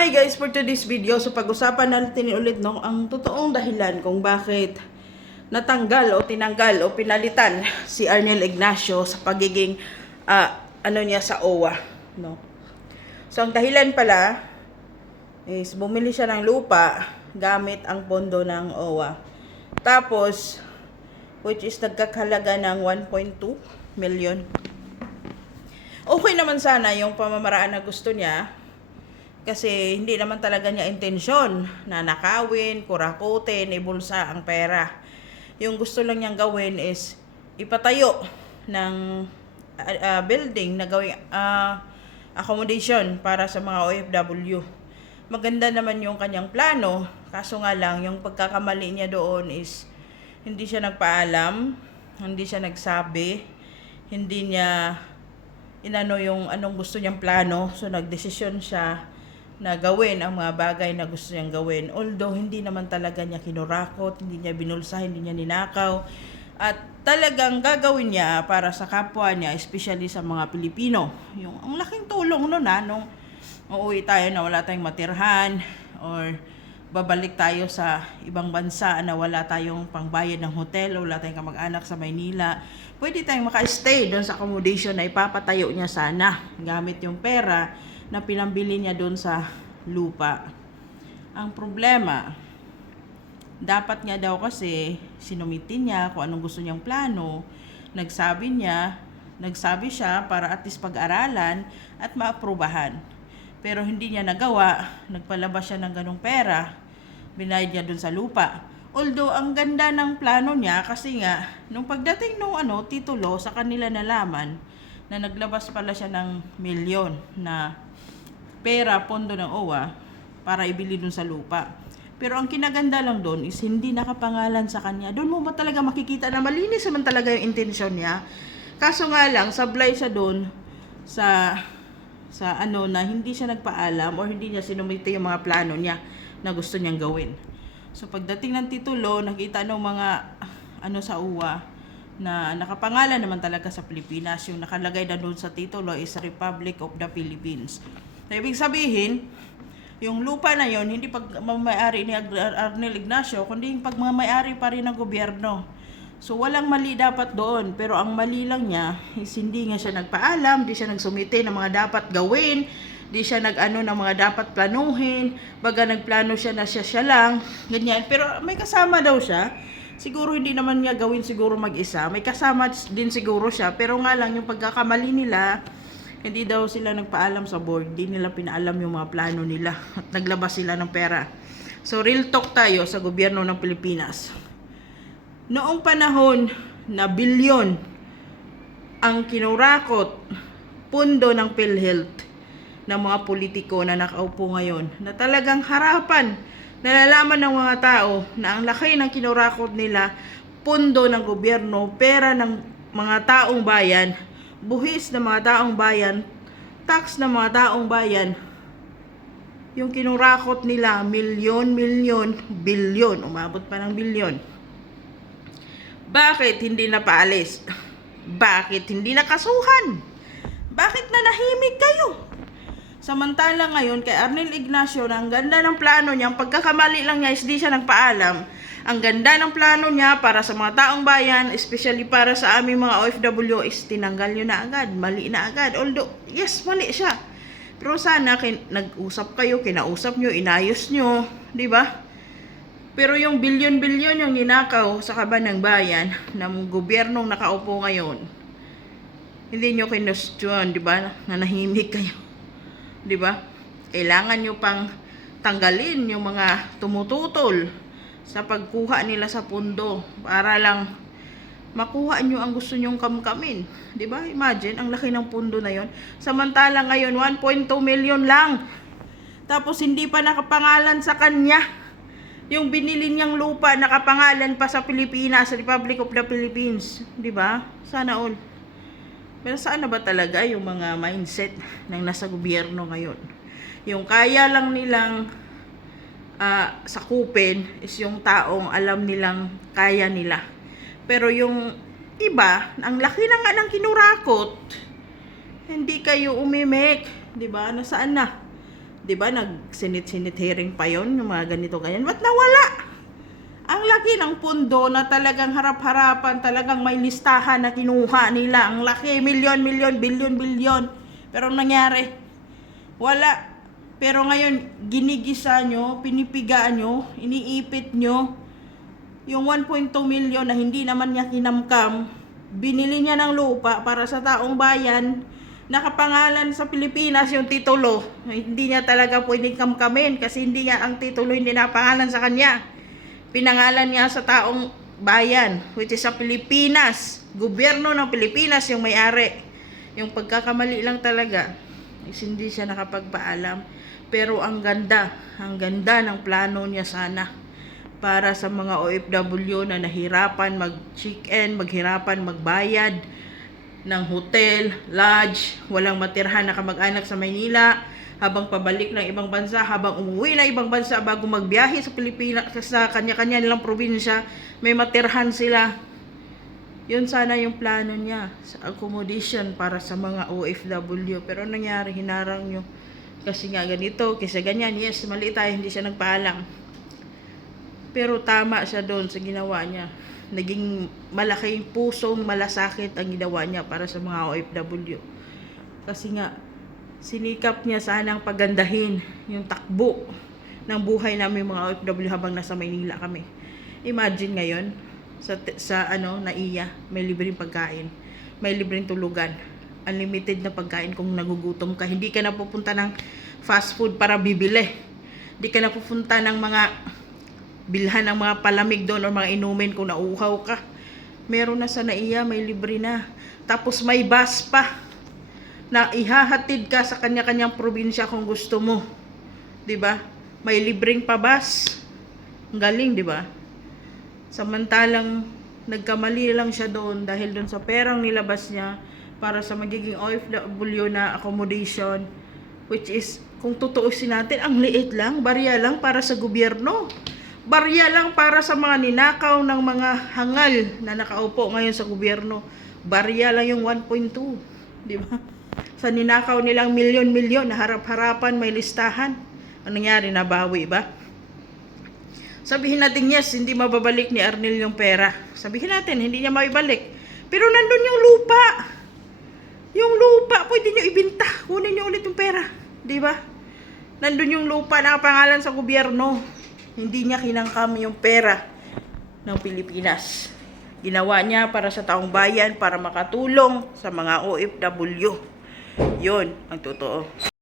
Hi guys, for today's video, so pag-usapan natin ulit no, ang totoong dahilan kung bakit natanggal o tinanggal o pinalitan si Arnel Ignacio sa pagiging ah, ano niya sa OWA, no. So ang dahilan pala is bumili siya ng lupa gamit ang pondo ng OWA. Tapos which is nagkakalaga ng 1.2 million. Okay naman sana yung pamamaraan na gusto niya kasi hindi naman talaga niya intensyon na nakawin, kurakutin, ibulsa ang pera. Yung gusto lang niyang gawin is ipatayo ng ah, building na gawing ah, accommodation para sa mga OFW. Maganda naman yung kanyang plano, kaso nga lang yung pagkakamali niya doon is hindi siya nagpaalam, hindi siya nagsabi, hindi niya inano yung anong gusto niyang plano. So nagdesisyon siya na gawin ang mga bagay na gusto niyang gawin. Although hindi naman talaga niya kinurakot, hindi niya binulsa, hindi niya ninakaw. At talagang gagawin niya para sa kapwa niya, especially sa mga Pilipino. Yung ang laking tulong no na nung uuwi tayo na wala tayong matirhan or babalik tayo sa ibang bansa na wala tayong pangbayad ng hotel o wala tayong kamag-anak sa Maynila, pwede tayong maka-stay doon sa accommodation na ipapatayo niya sana gamit yung pera na pinambili niya doon sa lupa. Ang problema, dapat nga daw kasi sinumitin niya kung anong gusto niyang plano, nagsabi niya, nagsabi siya para at least pag-aralan at maaprubahan. Pero hindi niya nagawa, nagpalabas siya ng ganong pera, binayad niya dun sa lupa. Although ang ganda ng plano niya kasi nga nung pagdating nung ano titulo sa kanila nalaman na naglabas pala siya ng milyon na pera pondo ng OWA para ibili dun sa lupa. Pero ang kinaganda lang doon is hindi nakapangalan sa kanya. Doon mo ba talaga makikita na malinis naman talaga yung intensyon niya. Kaso nga lang, sablay siya doon sa sa ano na hindi siya nagpaalam or hindi niya sinumite yung mga plano niya na gusto niyang gawin. So pagdating ng titulo, nakita ng mga ano sa UWA na nakapangalan naman talaga sa Pilipinas. Yung nakalagay na doon sa titulo is Republic of the Philippines. So, ibig sabihin, yung lupa na yon hindi pag mamayari ni Arnel Ignacio, kundi yung pagmamayari pa rin ng gobyerno. So walang mali dapat doon, pero ang mali lang niya is hindi nga siya nagpaalam, di siya nagsumite ng mga dapat gawin, di siya nag-ano ng mga dapat planuhin, baga nagplano siya na siya siya lang, ganyan. Pero may kasama daw siya. Siguro hindi naman niya gawin siguro mag-isa. May kasama din siguro siya, pero nga lang yung pagkakamali nila, hindi daw sila nagpaalam sa board, hindi nila pinaalam yung mga plano nila at naglabas sila ng pera. So real talk tayo sa gobyerno ng Pilipinas. Noong panahon na bilyon ang kinurakot pundo ng PhilHealth ng mga politiko na nakaupo ngayon na talagang harapan nalalaman ng mga tao na ang laki ng kinurakot nila pundo ng gobyerno, pera ng mga taong bayan, buhis ng mga taong bayan, tax ng mga taong bayan, yung kinurakot nila, milyon, milyon, bilyon, umabot pa ng bilyon. Bakit hindi napaalis? Bakit hindi nakasuhan? Bakit nanahimik kayo? Samantala ngayon kay Arnel Ignacio na ang ganda ng plano niya, ang pagkakamali lang niya is di siya nagpaalam. Ang ganda ng plano niya para sa mga taong bayan, especially para sa aming mga OFW is tinanggal niyo na agad, mali na agad. Although, yes, mali siya. Pero sana kin- nag-usap kayo, kinausap niyo, inayos niyo, di ba? Pero yung bilyon-bilyon yung ninakaw sa kaban ng bayan ng gobyernong nakaupo ngayon, hindi nyo kinustyon, di ba? Nanahimik kayo. Di ba? Kailangan nyo pang tanggalin yung mga tumututol sa pagkuha nila sa pundo para lang makuha nyo ang gusto nyong kamkamin. Ba? Imagine, ang laki ng pundo na yon. Samantala ngayon, 1.2 million lang. Tapos hindi pa nakapangalan sa kanya. Yung binili niyang lupa nakapangalan pa sa Pilipinas, sa Republic of the Philippines. Ba? Sana all. Pero saan na ba talaga yung mga mindset ng nasa gobyerno ngayon? Yung kaya lang nilang ah, sakupin is yung taong alam nilang kaya nila. Pero yung iba, ang laki na nga ng kinurakot, hindi kayo umimik. Di ba? Nasaan na? 'Di ba nag-sinit-sinit hearing pa yon yung mga ganito ganyan. Ba't nawala? Ang laki ng pundo na talagang harap-harapan, talagang may listahan na kinuha nila. Ang laki, milyon, milyon, bilyon, bilyon. Pero ang nangyari, wala. Pero ngayon, ginigisa nyo, pinipigaan nyo, iniipit nyo, yung 1.2 million na hindi naman niya kinamkam, binili niya ng lupa para sa taong bayan, nakapangalan sa Pilipinas yung titulo. Hindi niya talaga pwedeng kamkamin kasi hindi nga ang titulo hindi napangalan sa kanya. Pinangalan niya sa taong bayan, which is sa Pilipinas. Gobyerno ng Pilipinas yung may-ari. Yung pagkakamali lang talaga, is hindi siya nakapagpaalam. Pero ang ganda, ang ganda ng plano niya sana para sa mga OFW na nahirapan mag-check-in, maghirapan magbayad ng hotel, lodge, walang matirhan na kamag-anak sa Maynila, habang pabalik ng ibang bansa, habang umuwi na ibang bansa bago magbiyahe sa Pilipinas, sa kanya-kanya nilang probinsya, may matirhan sila. Yun sana yung plano niya sa accommodation para sa mga OFW. Pero nangyari, hinarang nyo. Kasi nga ganito, kasi ganyan, yes, mali tayo, hindi siya nagpaalam. Pero tama siya doon sa ginawa niya. Naging malaking pusong malasakit ang ginawa niya para sa mga OFW. Kasi nga, sinikap niya sanang pagandahin yung takbo ng buhay namin mga OFW habang nasa Maynila kami. Imagine ngayon, sa, sa ano, naiya, may libreng pagkain, may libreng tulugan, unlimited na pagkain kung nagugutom ka. Hindi ka na pupunta ng fast food para bibili. Hindi ka na pupunta ng mga bilhan ng mga palamig doon o mga inumin kung nauuhaw ka. Meron na sa naiya, may libre na. Tapos may bus pa na ihahatid ka sa kanya-kanyang probinsya kung gusto mo. 'Di ba? May libreng pabas. Ang galing, 'di ba? Samantalang nagkamali lang siya doon dahil doon sa perang nilabas niya para sa magiging OFW na accommodation which is kung tutuusin natin ang liit lang, barya lang para sa gobyerno. Barya lang para sa mga ninakaw ng mga hangal na nakaupo ngayon sa gobyerno. Barya lang yung 1.2, 'di ba? Sa ninakaw nilang milyon-milyon na harap-harapan may listahan. Ang nangyari, nabawi ba? Sabihin natin, yes, hindi mababalik ni Arnel yung pera. Sabihin natin, hindi niya maibalik. Pero nandun yung lupa. Yung lupa, pwede niyo ibinta. Kunin niyo ulit yung pera. Di ba? Nandun yung lupa na pangalan sa gobyerno. Hindi niya kinangkam yung pera ng Pilipinas. Ginawa niya para sa taong bayan, para makatulong sa mga OFW. Yun ang totoo.